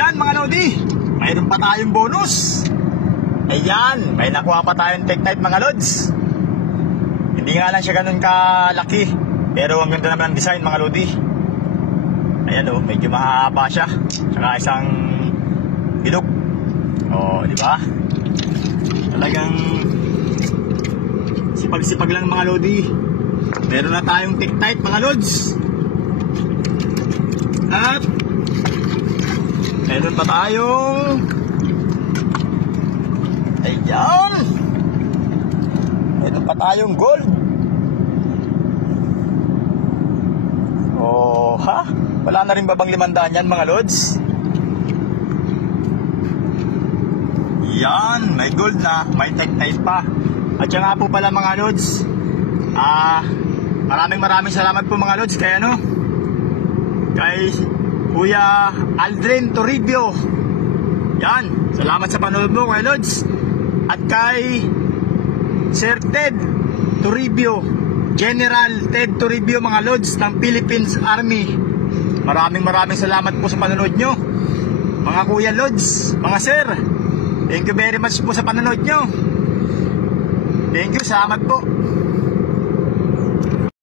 Yan mga lodi, mayroon pa tayong bonus. Ayan, may nakuha pa tayong Tektite mga lods. Hindi nga lang siya ganun kalaki, pero ang ganda naman ang design mga lodi. Ayan o, medyo mahaba siya. Tsaka isang bilog. O, di ba? Talagang sipag-sipag lang mga lodi. Meron na tayong Tektite mga lods. At meron pa tayong, ayan, meron pa tayong gold. Oh, ha? Wala na rin ba bang 500 yan mga lods? Yan, may gold na, may Tektite pa. At yan nga po pala mga lods, maraming salamat po mga lods kay kay Kuya Aldrin Toribio. Yan, salamat sa panonood mo kay lods. At kay Sir Ted Toribio, General Ted Toribio mga lods ng Philippines Army. Maraming salamat po sa panonood nyo mga kuya lods, mga sir. Thank you very much po sa panonood nyo. Thank you, salamat po.